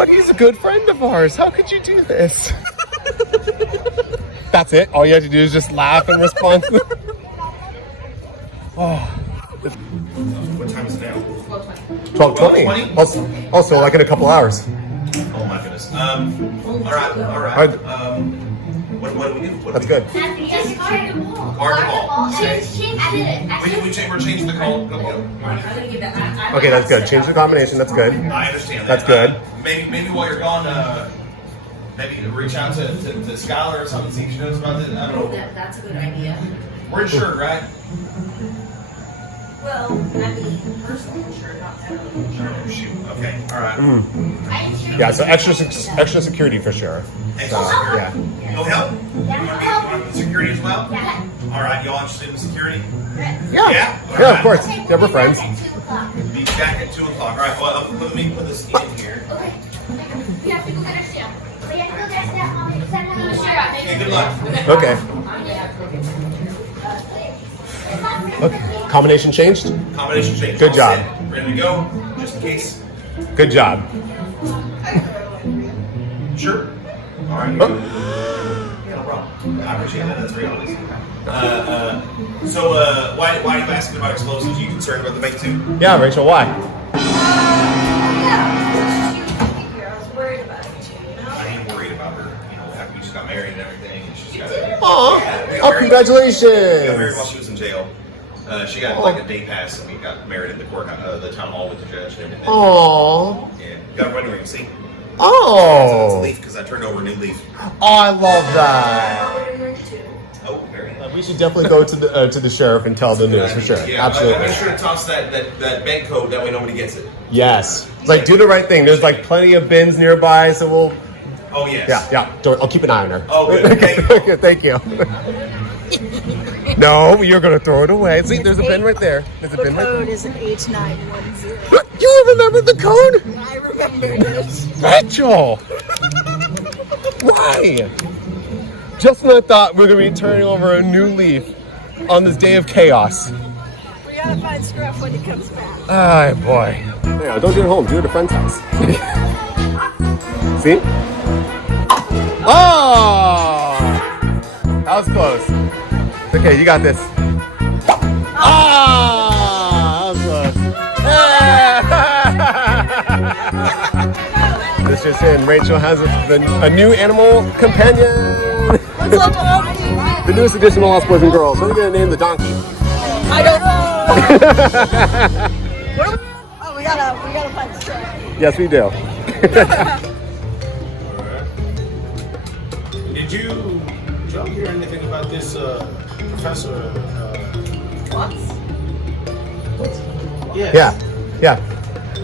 But he's a good friend of ours. How could you do this? That's it? All you have to do is just laugh in response? Oh. What time is it now? 12:20. Also, like in a couple hours. Oh my goodness. All right. What do we do? That's good. Carnival. We're changing the call. Okay, that's good. Change the combination. That's good. I understand That's that. good. Maybe while you're gone, maybe reach out to Skylar or something, see if she knows about it. I don't know. That's a good idea. We're insured, right? Well, I mean, personally insured, not federally insured. Oh, shoot. Okay. All right. Yeah, so extra security for sure. So, yeah. No help? You want security as well? Yeah. All right. Y'all interested in security? Yeah, All of course. Yeah, we're friends. Be back at 2 o'clock. All right. Well, let me put this in here. Okay. We have to go get our stamp. We have to go get our stamp. Okay. Good luck. Okay. Okay. Combination changed? Combination change. Good All job. set. Ready to go? Just in case. Good job. Sure. All right. Yeah, no problem. I appreciate that. That's very honest. So, why are you asking about explosives? Are you concerned about the bank too? Yeah, Rachel, why? I was worried about it too, you know? I am worried about her. You know, after we just got married and everything, and she's got. Aw. Yeah, Oh, we got married. We got married congratulations. while she was in jail. She got like a day pass, and we got married in the court, the town hall with the judge and everything. Aww. Yeah, got a wedding ring. See? It's a Oh. leaf because I turned over a new leaf. Oh, I love that. Oh, very nice. We should definitely go to the sheriff and tell the news for sure. Yeah, Absolutely. make sure to toss that bank code. That way nobody gets it. Yes. Like, do the right thing. There's like plenty of bins nearby, so we'll. Oh yes. Yeah. I'll keep an eye on her. Oh, good. Okay, thank you. No, you're gonna throw it away. See, there's a bin right there. There's a bin right there. The code is an 8910. You remember the code? I remember this. Rachel! Why? Just when I thought we were going to be turning over a new leaf on this day of chaos. We gotta find Scruff when he comes back. Ah, boy. Yeah, don't do it at home. Do it at a friend's house. See? Oh! That was close. Okay, you got this. Ah! That was close. This just in. Rachel has a new animal companion. What's up, Donkey? The newest edition of Lost Boys and Girls. What are you going to name the donkey? I don't know. Oh, we gotta find Scruff. Yes, we do. Did y'all hear anything about this professor? What? Yeah.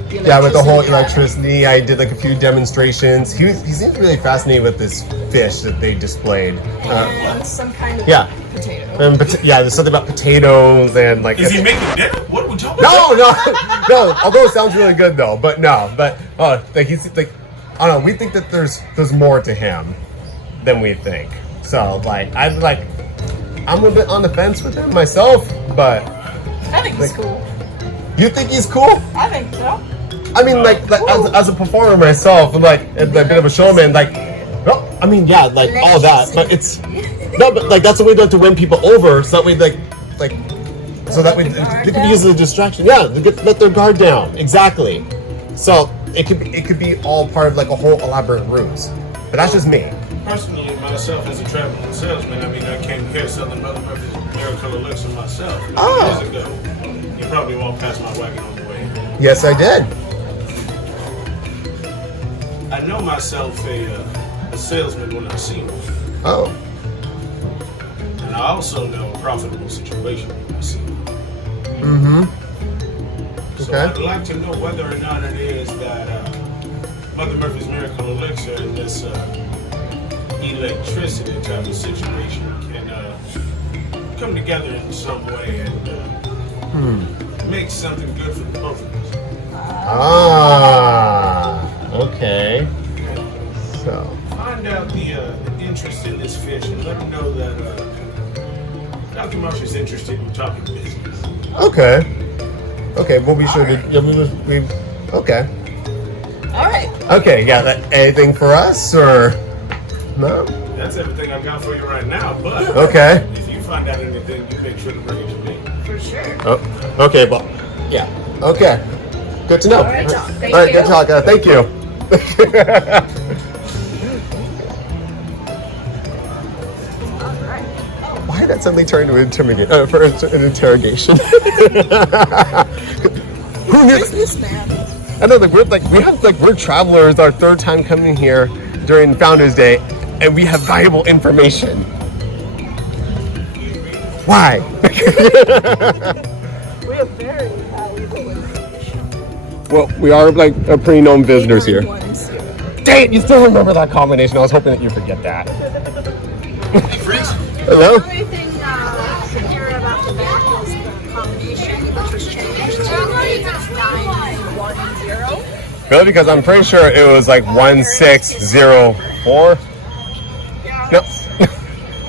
Yeah, with the whole electricity, I did like a few demonstrations. He seems really fascinated with this fish that they displayed. Some kind of Yeah. potato. And there's something about potatoes and like. Is he making dinner? What are we talking about? No. Although it sounds really good though, but like he's like, I don't know. We think that there's more to him than we think. So like, I'm a bit on the fence with him myself, but. I think he's cool. You think he's cool? I think so. I mean, like as a performer myself, and like a bit of a showman, like, well, I mean, yeah, like all that, but it's but like that's the way to win people over, so that way, so that way they can be used as a distraction. Yeah, let their guard down. Exactly. So it could be all part of like a whole elaborate ruse, but that's just me. Personally, myself as a traveling salesman, I mean, I came here selling Mother Murphy's Miracle Elixir myself years ago. You probably walked past my wagon on the way. Yes, I did. I know myself a salesman when I see one. Oh. And I also know a profitable situation when I see one. Mm-hmm. So Okay. I'd like to know whether or not it is that Mother Murphy's Miracle Elixir and this electricity type of situation can come together in some way and make something good for the both of us. Ah. Okay. So. Find out the interest in this fish and let them know that Dr. Marsh is interested in talking business. Okay. Okay. Well, we should. Yeah, we. Okay. All right. Okay, yeah. Anything for us or no? That's everything I got for you right now. But Okay. if you find out anything, you make sure to bring it to me. For sure. Oh, okay, but yeah. Okay. Good to know. All right, John. Thank All right, you. good talk. Thank you. Why did that suddenly turn into an interrogation? Who knew? Businessman. I know, we're travelers. Our third time coming here during Founders Day, and we have valuable information. Why? We have very valuable information. Well, we are like a pretty known visitors here. Ones here. Dang it, you still remember that combination. I was hoping that you forget that. Friends? Hello? The only thing here about the bank is the combination, which was changed to 8910. Really? Because I'm pretty sure it was like 1604. Yeah, No.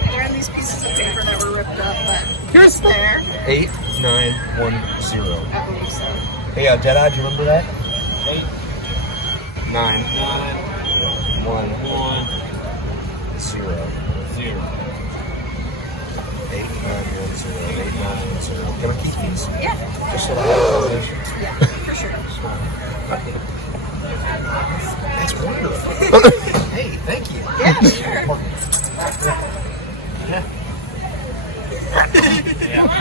they're in these pieces of paper that were ripped up, but Here's there. 8910. I believe so. Hey, Deadeye, do you remember that? 8911 0 8910. Can I keep these? Yeah. Just so I have information. Yeah, for sure. That's wonderful. Hey, thank you. Yeah, sure.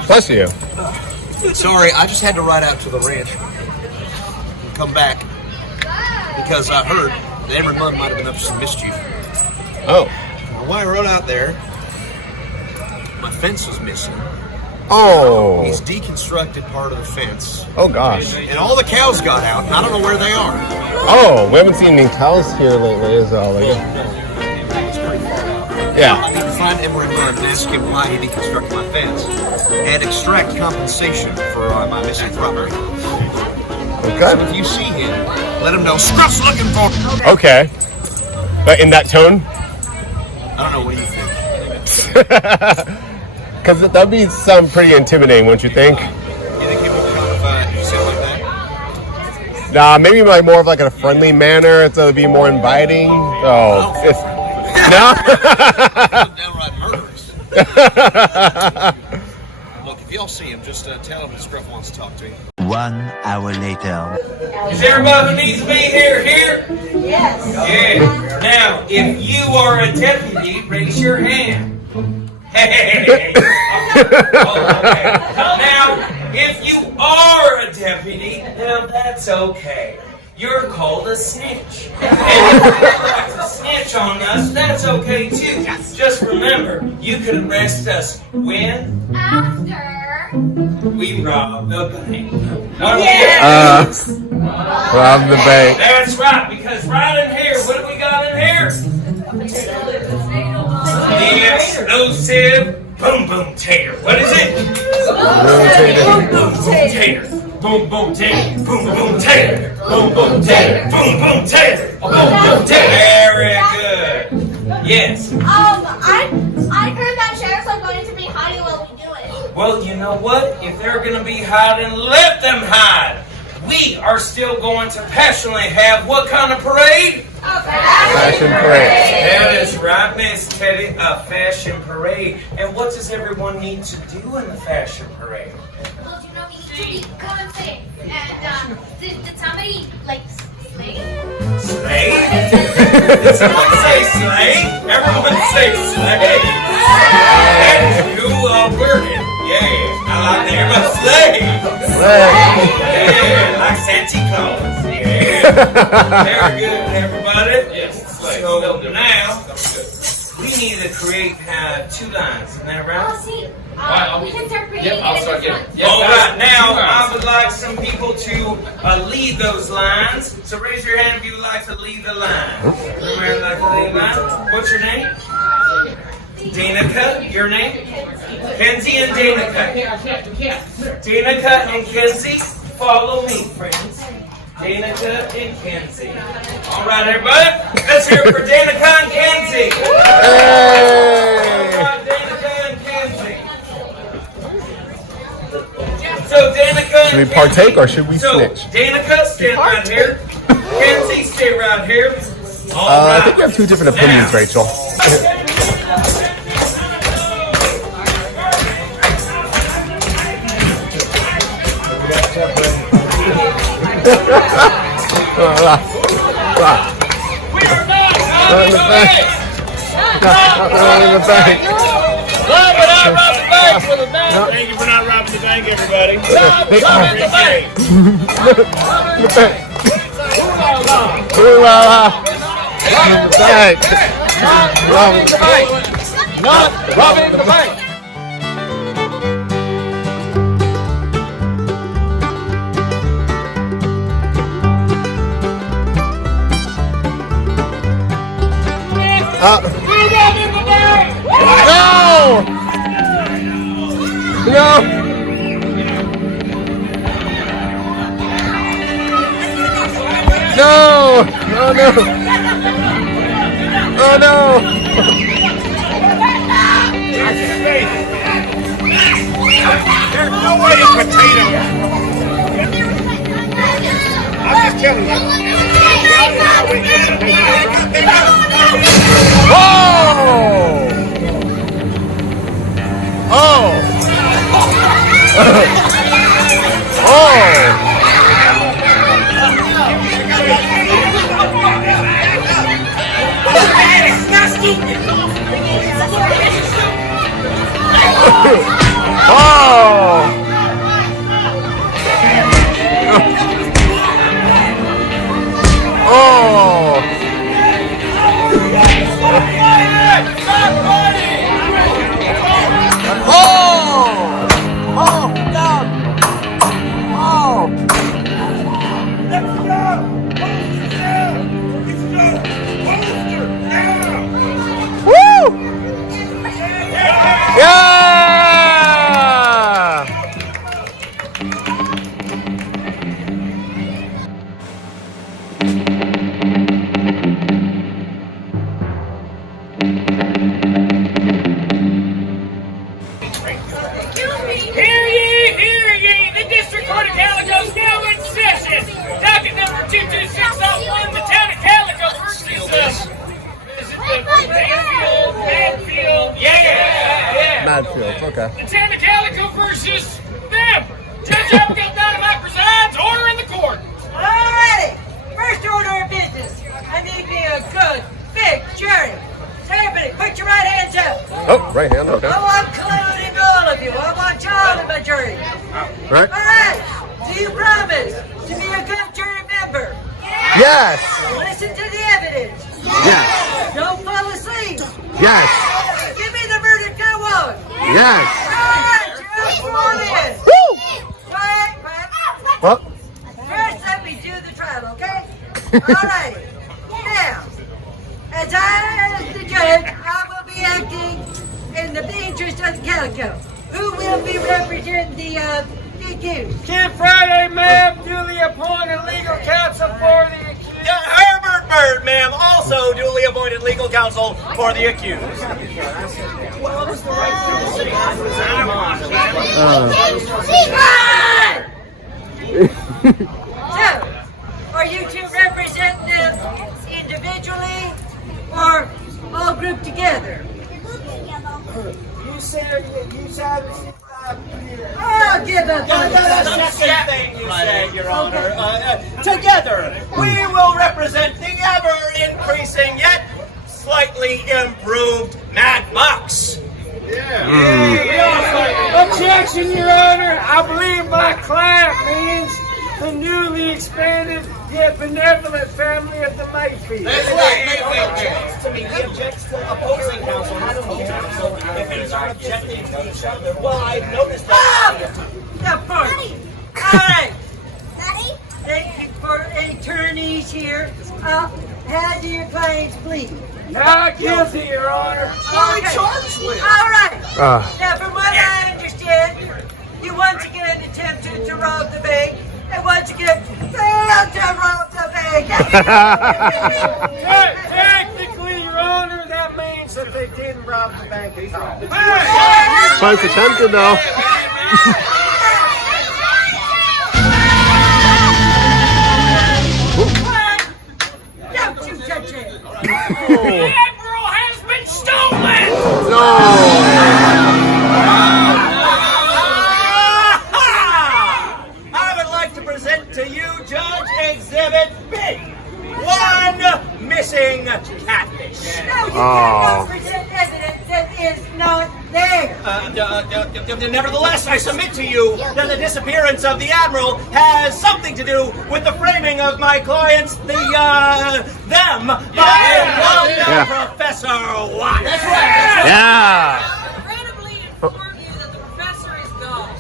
Bless you. Sorry, I just had to ride out to the ranch and come back because I heard that Admiral Knott might have been up to some mischief. Oh. Well, when I rode out there, my fence was missing. Oh. He's deconstructed part of the fence, Oh gosh. and all the cows got out, and I don't know where they are. Oh, we haven't seen any cows here lately, is all. Like, It's pretty far out. I yeah. need to find Admiral Knott and ask him why he deconstructed my fence and extract compensation for my missing property. So Okay. if you see him, let him know Scruff's looking for him. Okay. But in that tone? I don't know, what do you think? Because that'd be some pretty intimidating, wouldn't you think? You think people would notify if you say it like that? Nah, maybe like more of like a friendly manner, so it'd be more inviting. Oh, it's no. Downright murderous. Look, if y'all see him, just tell him that Scruff wants to talk to him. 1 hour later. Is everybody who needs to be here here? Yes. Yeah. Now, if you are a deputy, raise your hand. Hey. Oh, okay. Now, if you are a deputy, now that's okay. You're called a snitch. And if you would like to snitch on us, that's okay too. Just remember, you can arrest us when After we rob the bank. Rob the bank. That's right, because right in here, what do we got in here? The explosive boom boom tater. What is it? Boom boom tater. Boom boom tater. Boom boom tater. Boom boom tater. Boom boom tater. Boom boom tater. Very good. Yes. I heard that sheriffs are going to be hiding while we do it. Well, you know what? If they're going to be hiding, let them hide. We are still going to passionately have what kind of parade? Fashion parade. That is right, Miss Teddy, a fashion parade. And what does everyone need to do in the fashion parade? Well, you know, we need to be good and safe. And did somebody like slay? Slay? Did someone say slay? Everyone say slay. That's you working. Yeah, I like to hear about slay. Yeah, like Santa Claus. Yeah. Very good, everybody. Yes. So now we need to create two lines. Isn't that right? Oh, see, we can start creating it I'll at start this getting. one. All right, now I would like some people to lead those lines. So raise your hand if you would like to lead the line. Anybody would like to lead the line? What's your name? Danica. Your name? Kenzie and Danica. Danica and Kenzie, follow me, friends. Danica and Kenzie. All right, everybody. Let's hear it for Danica and Kenzie. All right, Danica and Kenzie. So Danica. Should we partake or should we So snitch? Danica, stand right here. Kenzie, stay around here. I think we have two different opinions, Rachel. We are not robbing the bank. Rob it, I rob the bank with a bank. Thank you for not robbing the bank, everybody. Rob the bank. Not robbing the bank. There's no way a potato. I'm just telling you. Hear ye! The District Court of Calico is now in session. Docket number 22601, the town of Calico versus is it the Madfield? Yeah. Madfield, okay. The town of Calico versus them. Judge Abigail Dynamite presides. Order in the court. Alrighty. First order of business. I need me a good, big jury. Everybody, put your right hands up. Oh, right hand, okay. I want including all of you. I want y'all in my jury. Right? Alright. Do you promise to be a good jury member? Yes! Listen to the evidence. Yes! Don't fall asleep. Yes! Give me the verdict I want. Yes! Alright, jury, come in. Woo! Quiet. What? First, let me do the trial, okay? Alrighty. Now, as the judge, I will be acting in the interest of the Calico. Who will be representing the accused? Kid Friday, ma'am, duly appointed legal counsel for the accused. Herbert Bird, ma'am, also duly appointed legal counsel for the accused. So, are you two representing them individually or all grouped together? You said I'll give up. That's the second thing you said, Your Honor. Together, we will represent the ever-increasing yet slightly improved Mad Max. Objection, Your Honor. I believe my client means the newly expanded yet benevolent family of the Mayfield. That's right. He objects to me. He objects to opposing counsel, not to me. So if he's not objecting to each other, well, I've noticed that. Of course. All right. Thank you for attorneys here. How do your clients plead? Not guilty, Your Honor. Okay. All right. Now, from what I understand, you once again attempted to rob the bank, and once again failed to rob the bank. Technically, Your Honor, that means that they didn't rob the bank at all. Twice attempted though. to you, Judge Exhibit B. One missing catfish. No, you cannot present evidence that is not there. Nevertheless, I submit to you that the disappearance of the Admiral has something to do with the framing of my clients, them, by one Professor Watt. That's right. Yeah. Incredibly inform you that the professor is gone.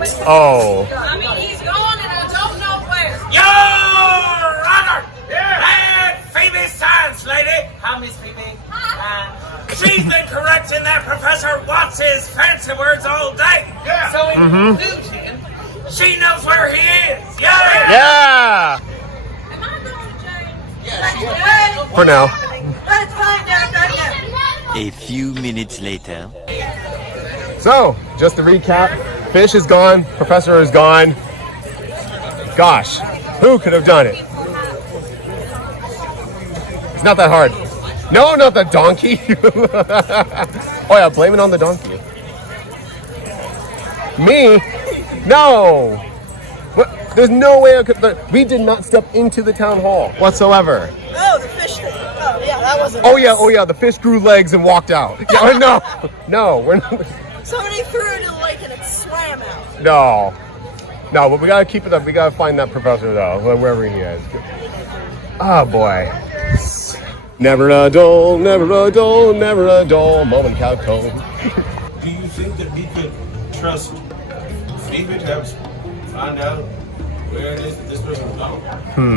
Wait. Oh. I mean, he's gone and I don't know where. Your Honor! That Phoebe Sands lady! How, Miss Phoebe? She's been correcting that Professor Watts' fancy words all day. Yeah. So in conclusion, she knows where he is. Yeah! Yeah. Am I going to jail? For now. Let's find out right now. A few minutes later. So, just to recap, Fish is gone, Professor is gone. Gosh, who could have done it? It's not that hard. No, not the donkey. Oh yeah, blame it on the donkey. Me? No. What? There's no way I could. We did not step into the town hall whatsoever. Oh, the fish thing. Oh, yeah, that wasn't. Oh yeah. The fish grew legs and walked out. Yeah, no, we're not. Somebody threw it in the lake and it swam out. No, but we gotta keep it up. We gotta find that professor though, wherever he is. Oh boy. Never a dull moment, Calico. Do you think that we could trust Phoebe to find out where it is that this person is going?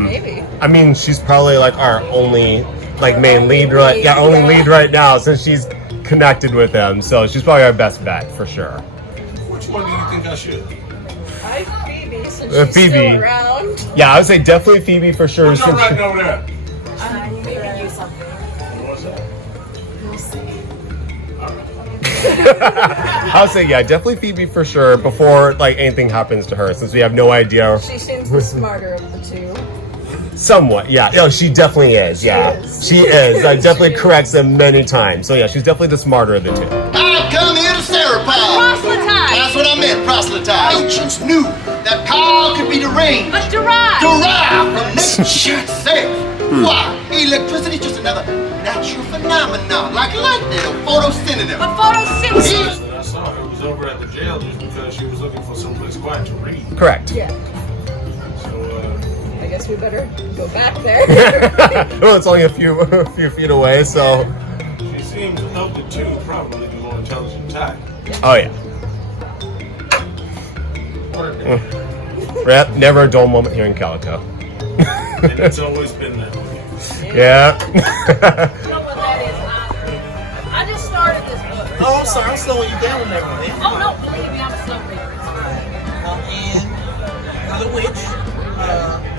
Maybe. I mean, she's probably like our only main lead right now since she's connected with him. So she's probably our best bet for sure. Which one do you think I should? I Phoebe, since Phoebe. she's still around. Yeah, I would say definitely Phoebe for sure. What's writing over there? I'm giving you something. What's that? We'll see. I would say definitely Phoebe for sure before anything happens to her, since we have no idea. She seems the smarter of the two. Somewhat, yeah. No, she definitely is. Yeah, she is. I definitely corrects them many times. So yeah, she's definitely the smarter of the two. I come here to Sarapal. Proselytize. That's what I meant, proselytize. Ancients knew that power could be deranged. But derived From nature itself. Why? Electricity is just another natural phenomenon, like lightning or photosynthesis. A photosynthesis. That I saw her was over at the jail just because she was looking for someplace quiet to read. Correct. Yeah. So, I guess we better go back there. Well, it's only a few feet away, so. she seems of the two probably the more intelligent type. Oh yeah. Yep, never a dull moment here in Calico. And it's always been that way. Yeah. You know what that is? I just started this book. Oh, I'm sorry, I'm slowing you down and everything. Oh no, believe me, I'm a slow reader. And the witch,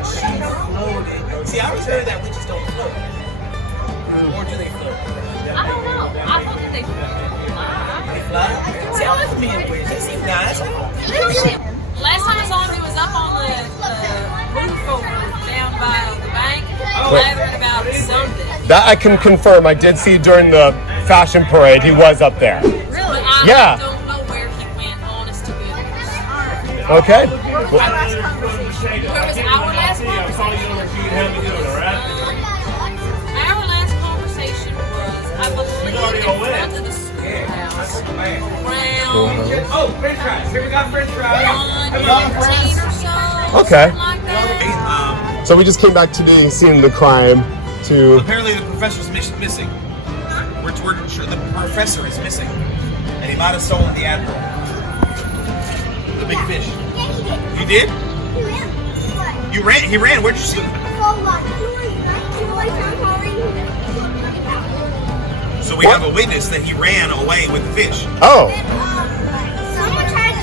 she floated. See, I always heard that witches don't float. Or do they float? I don't know. I thought that they fly. They fly? See, I like me and witches. They seem nice. Last time I saw him, he was up on the roof over down by the bank, Wait. blathering about something. That I can confirm. I did see during the fashion parade. He was up there. Really? I Yeah. don't know where he went, honest to goodness. Okay. Where was our last conversation? I saw you on the key having it on the rack. Our last conversation was, I believe, already in away. front of the schoolhouse. Around Oh, french fries. Here we got french fries. 1:15 or so. Okay. Something like that. So we just came back to the scene of the crime to. Apparently the professor's missing. We're sure the professor is missing. And he might have stolen the Admiral. The big fish. You did? You ran? He ran. Where'd you see him? So we have a witness that he ran away with the fish. Oh. Someone tried to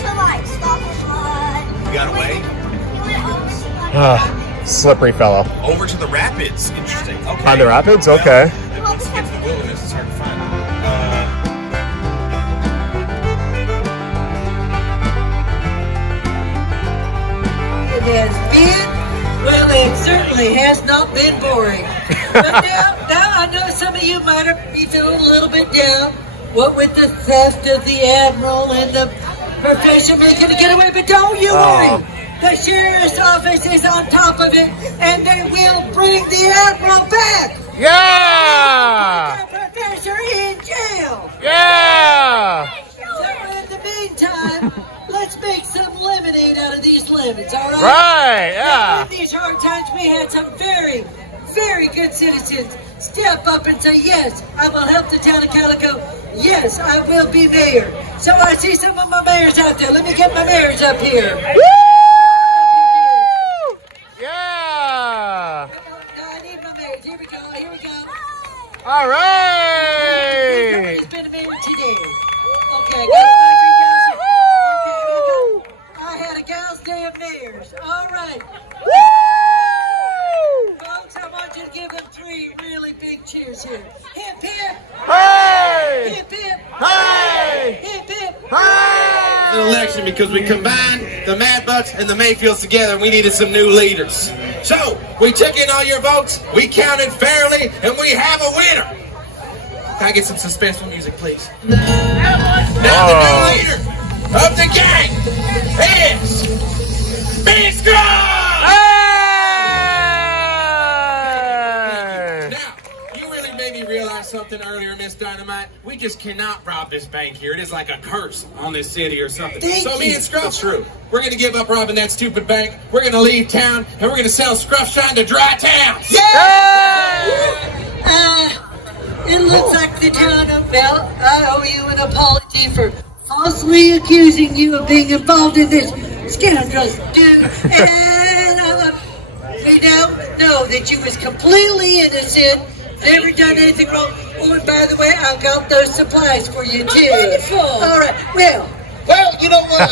stop us. He got away? Slippery fellow. Over to the rapids. Interesting. Okay. On the rapids? Okay. It's the wilderness. It's hard to find. It has been, well, it certainly has not been boring. But now I know some of you might be feeling a little bit down. What with the theft of the Admiral and the professor's going to get away, but don't you worry. The sheriff's office is on top of it, and they will bring the Admiral back. Yeah! Put the professor in jail. Yeah! So in the meantime, let's make some lemonade out of these lemons, all right? Right, yeah. In these hard times, we had some very, very good citizens step up and say, yes, I will help the town of Calico. Yes, I will be mayor. So I see some of my mayors out there. Let me get my mayors up here. Woo! Yeah! Come on, no, I need my mayors. Here we go, here we go. All right! Nobody's been a mayor today. Okay, I got my 3 gals. Okay, I had a Gals Day of Mayors. All right. Folks, I want you to give them 3 really big cheers here. Hip, hip. Hey! Hip, hip. Hey! Hip, hip. An election because we combined the Mad Bucks and the Mayfields together and we needed some new leaders. So, we took in all your votes, we counted fairly, and we have a winner. Can I get some suspenseful music, please? Now the new leader of the gang is Big Strong! Now, you really made me realize something earlier, Miss Dynamite. We just cannot rob this bank here. It is like a curse on this city or something. So me and Scruff's true. We're going to give up robbing that stupid bank. We're going to leave town, and we're going to sell Scruff Shine to dry towns. It looks like the town of Bell. I owe you an apology for falsely accusing you of being involved in this scoundrel's do. And we now know that you was completely innocent, never done anything wrong. Oh, and by the way, I got those supplies for you too. Wonderful. All right. Well, you know what,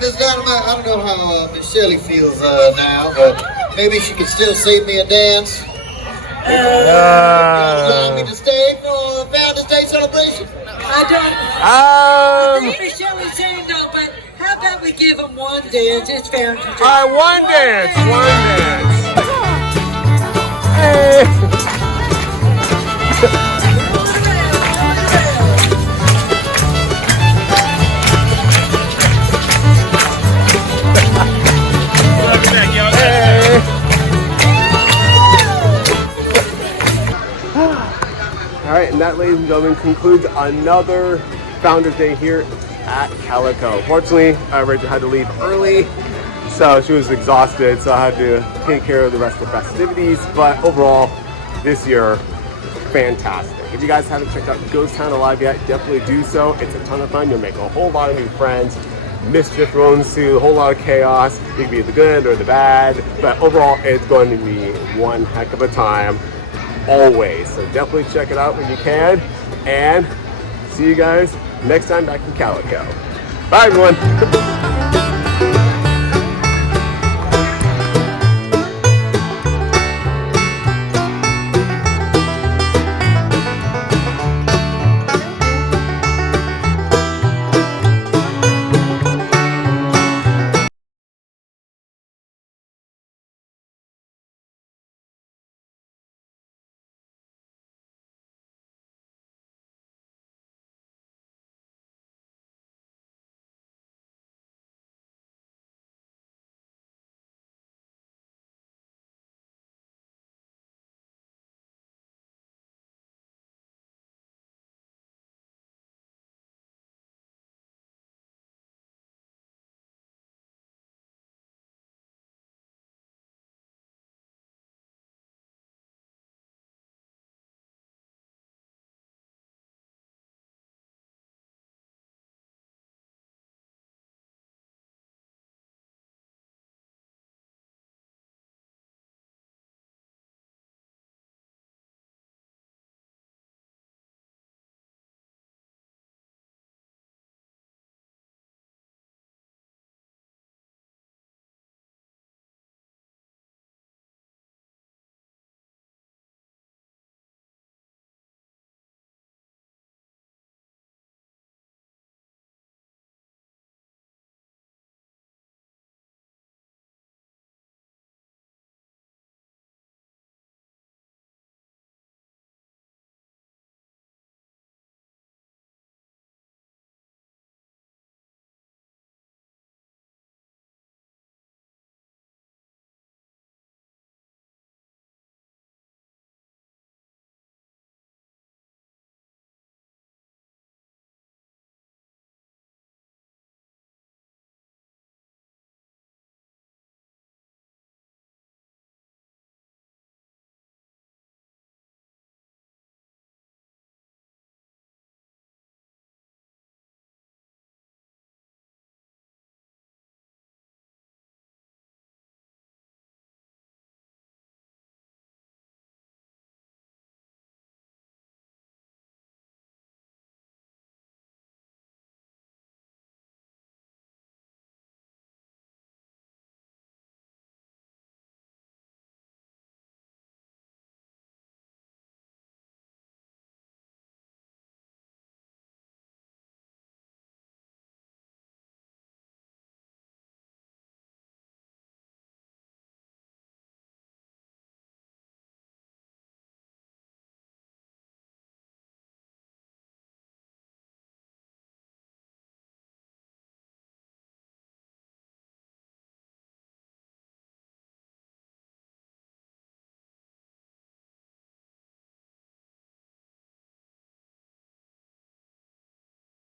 Miss Dynamite, I don't know how Miss Shelley feels now, but maybe she could still save me a dance. Allow me to stay for Founders Day celebration? I think Michelle is saying no, but how about we give them one dance? It's fair and true. All right, one dance. Hey. Alright, and that, ladies and gentlemen, concludes another Founders Day here at Calico. Fortunately, Rachel had to leave early, so she was exhausted, so I had to take care of the rest of the festivities. But overall, this year, fantastic. If you guys haven't checked out Ghost Town Alive yet, definitely do so. It's a ton of fun. You'll make a whole lot of new friends. Mischief will ensue, a whole lot of chaos. It can be the good or the bad, but overall, it's going to be one heck of a time. Always. So definitely check it out when you can, and see you guys next time back in Calico. Bye everyone.